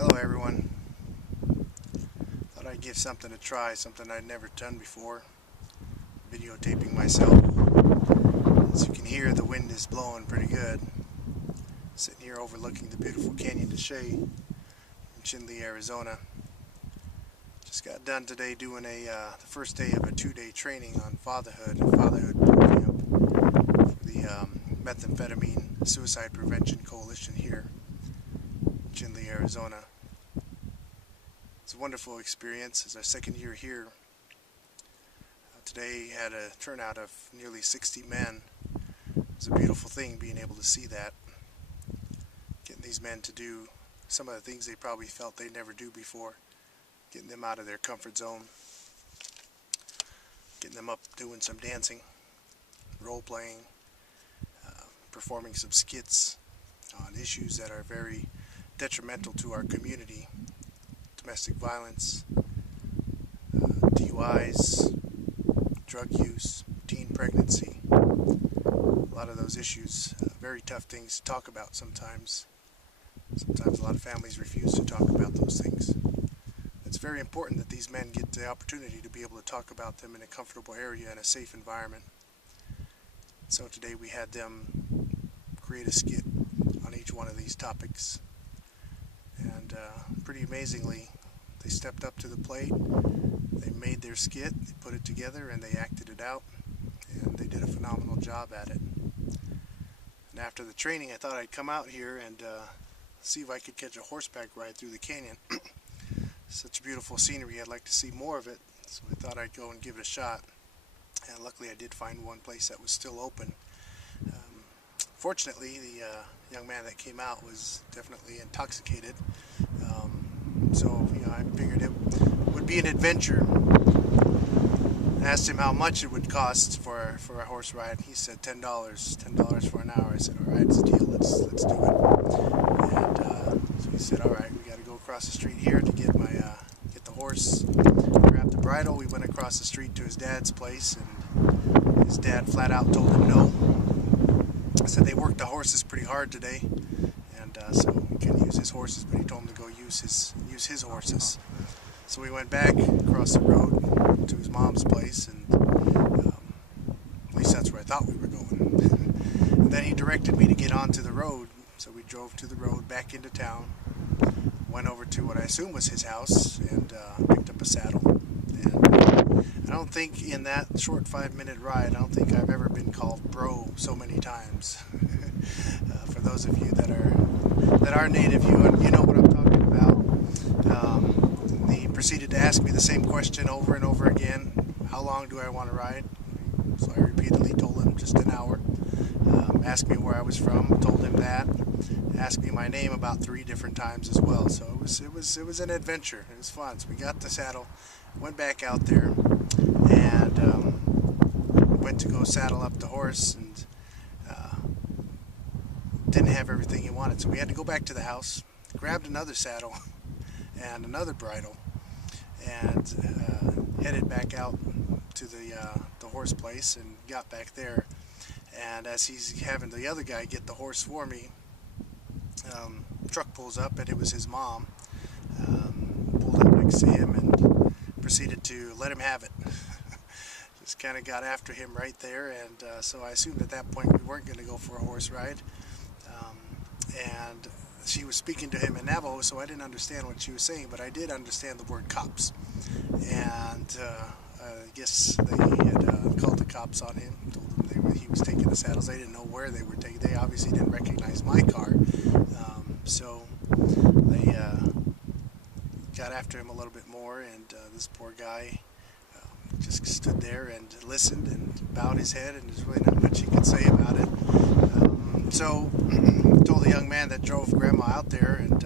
Hello everyone. Thought I'd give something a try, something I'd never done before. Videotaping myself. As you can hear, the wind is blowing pretty good. Sitting here overlooking the beautiful Canyon de Chelly in Chinle, Arizona. Just got done today doing the first day of a 2-day training on fatherhood boot camp for the Methamphetamine Suicide Prevention Coalition here in Chinle, Arizona. It's a wonderful experience. It's our second year here. Today had a turnout of nearly 60 men. It was a beautiful thing being able to see that. Getting these men to do some of the things they probably felt they'd never do before. Getting them out of their comfort zone. Getting them up doing some dancing, role-playing, performing some skits on issues that are very detrimental to our community. Domestic violence, DUIs, drug use, teen pregnancy, a lot of those issues, very tough things to talk about sometimes. Sometimes a lot of families refuse to talk about those things. It's very important that these men get the opportunity to be able to talk about them in a comfortable area and a safe environment. So today we had them create a skit on each one of these topics. And pretty amazingly, they stepped up to the plate, they made their skit, they put it together, and they acted it out, and they did a phenomenal job at it. And after the training, I thought I'd come out here and see if I could catch a horseback ride through the canyon. Such beautiful scenery, I'd like to see more of it, so I thought I'd go and give it a shot. And luckily I did find one place that was still open. Fortunately, the young man that came out was definitely intoxicated, so I figured it would be an adventure. I asked him how much it would cost for a horse ride. He said $10 for an hour. I said, all right, it's a deal, let's do it. And so he said, all right, we got to go across the street here to get get the horse, grab the bridle. We went across the street to his dad's place, and his dad flat out told him no. Said they worked the horses pretty hard today, and so he couldn't use his horses, but he told him to go use his horses. So we went back across the road to his mom's place, and at least that's where I thought we were going. And then he directed me to get onto the road, so we drove to the road back into town, went over to what I assume was his house, and picked up a saddle. And I don't think in that short 5-minute ride, I don't think I've ever been called bro so many times. For those of you that are native, you know what I'm talking about. He proceeded to ask me the same question over and over again. How long do I want to ride? So I repeatedly told him just an hour. Asked me where I was from, told him that. Asked me my name about 3 different times as well. So it was an adventure. It was fun. So we got the saddle, went back out there, and went to go saddle up the horse, and didn't have everything he wanted. So we had to go back to the house, grabbed another saddle and another bridle, and headed back out to the horse place and got back there. And as he's having the other guy get the horse for me, truck pulls up, and it was his mom. Pulled up next to him and proceeded to let him have it. Just kind of got after him right there, and so I assumed at that point we weren't going to go for a horse ride. And she was speaking to him in Navajo, so I didn't understand what she was saying, but I did understand the word cops. And I guess they had called the cops on him, told them he was taking the saddles. They didn't know where they were taking. They obviously didn't recognize my car, so they got after him a little bit more, and this poor guy just stood there and listened and bowed his head, and there's really not much he could say about it. So told the young man that drove Grandma out there, and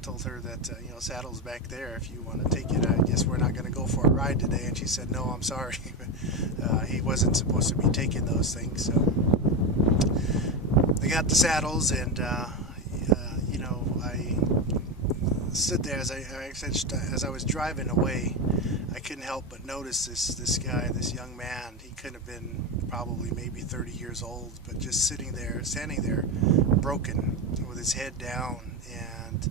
told her that saddle's back there if you want to take it. I guess we're not going to go for a ride today. And she said, no, I'm sorry. He wasn't supposed to be taking those things. So they got the saddles, and I stood there as I was driving away. I couldn't help but notice this guy, this young man. He could have been probably maybe 30 years old, but just standing there, broken, with his head down, and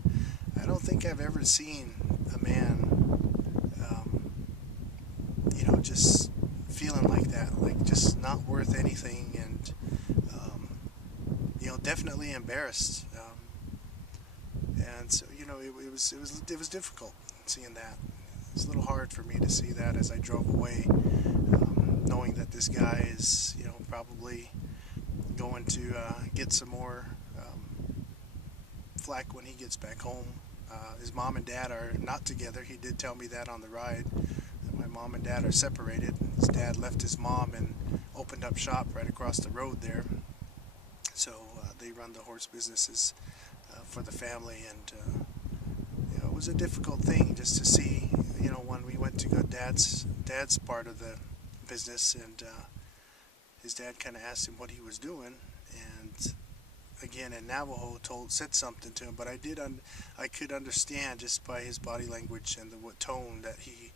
think I've ever seen a man, just feeling like that, like just not worth anything, and definitely embarrassed. And so, it was difficult seeing that. It's a little hard for me to see that as I drove away, knowing that this guy is, probably going to get some more flack when he gets back home. His mom and dad are not together. He did tell me that on the ride. My mom and dad are separated. His dad left his mom and opened up shop right across the road there. So they run the horse businesses for the family, and it was a difficult thing just to see. When we went to go dad's part of the business, and his dad kind of asked him what he was doing, and again in Navajo said something to him, but I could understand just by his body language and the tone that he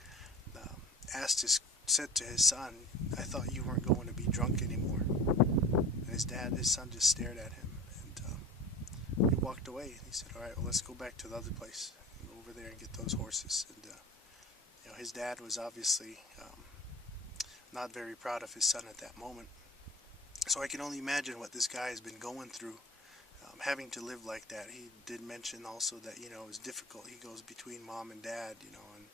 said to his son, "I thought you weren't going to be drunk anymore." And his son just stared at him, and he walked away. He said, "All right, well, let's go back to the other place, go over there and get those horses." And his dad was obviously not very proud of his son at that moment. So I can only imagine what this guy has been going through, having to live like that. He did mention also that it was difficult. He goes between mom and dad, and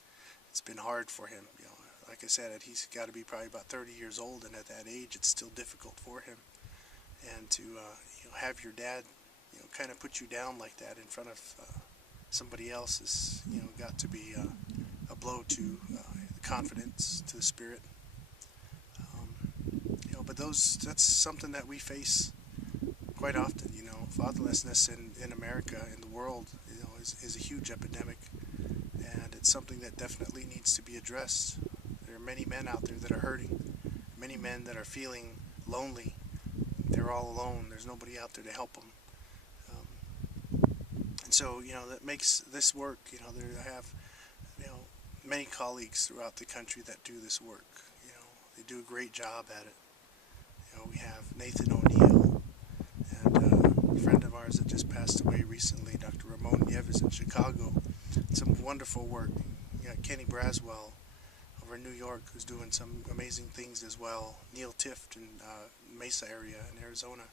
it's been hard for him. Like I said, he's got to be probably about 30 years old, and at that age, it's still difficult for him. And to have your dad, kind of put you down like that in front of somebody else is, got to be a blow to the confidence, to the spirit. But that's something that we face quite often. Fatherlessness in America, in the world, is a huge epidemic, and it's something that definitely needs to be addressed. There are many men out there that are hurting, many men that are feeling lonely. They're all alone. There's nobody out there to help them. And so, that makes this work. I have, many colleagues throughout the country that do this work. They do a great job at it. We have Nathan O'Neill, and a friend of ours that just passed away recently, Dr. Ramon Nieves in Chicago. Some wonderful work. You got Kenny Braswell over in New York, who's doing some amazing things as well. Neil Tift in Mesa area in Arizona.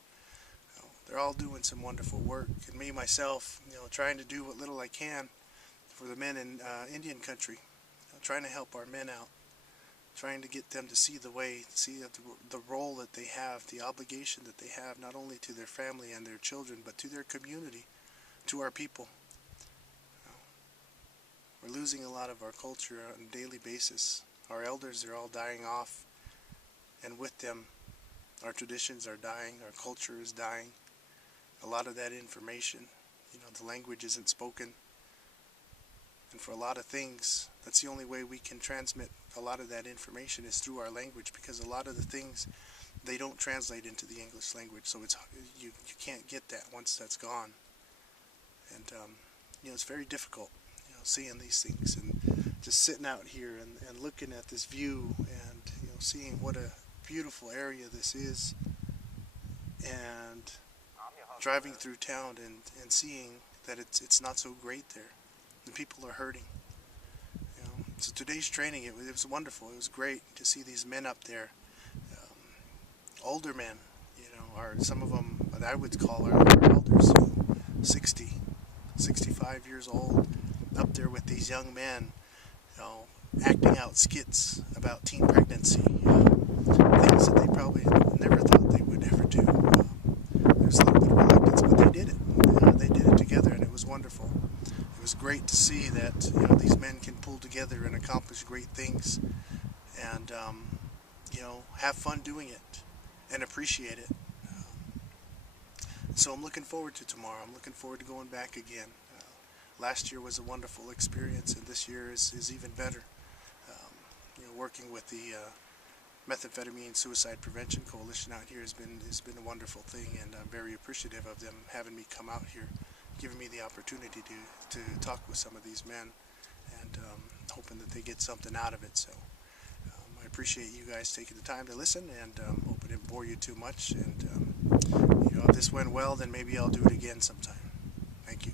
They're all doing some wonderful work. And me, myself, trying to do what little I can for the men in Indian country. Trying to help our men out. Trying to get them to see the way, see the role that they have, the obligation that they have, not only to their family and their children, but to their community, to our people. We're losing a lot of our culture on a daily basis. Our elders are all dying off, and with them, our traditions are dying, our culture is dying. A lot of that information, the language isn't spoken. And for a lot of things, that's the only way we can transmit a lot of that information is through our language, because a lot of the things, they don't translate into the English language, so you can't get that once that's gone. And it's very difficult, seeing these things and just sitting out here and looking at this view and seeing what a beautiful area this is, and driving through town and seeing that it's not so great there. The people are hurting. So today's training, it was wonderful. It was great to see these men up there, older men, or some of them that I would call our elders, 60, 65 years old, up there with these young men, acting out skits about teen pregnancy, things that they probably never thought they would ever do. There's a little bit of reluctance, but they did it. They did it together, and it was wonderful. It was great to see that these men can pull together and accomplish great things, and have fun doing it and appreciate it. So I'm looking forward to tomorrow. I'm looking forward to going back again. Last year was a wonderful experience, and this year is even better. Working with the Methamphetamine Suicide Prevention Coalition out here has been a wonderful thing, and I'm very appreciative of them having me come out here, giving me the opportunity to talk with some of these men, and hoping that they get something out of it. So I appreciate you guys taking the time to listen, and hope I didn't bore you too much. And if this went well, then maybe I'll do it again sometime. Thank you.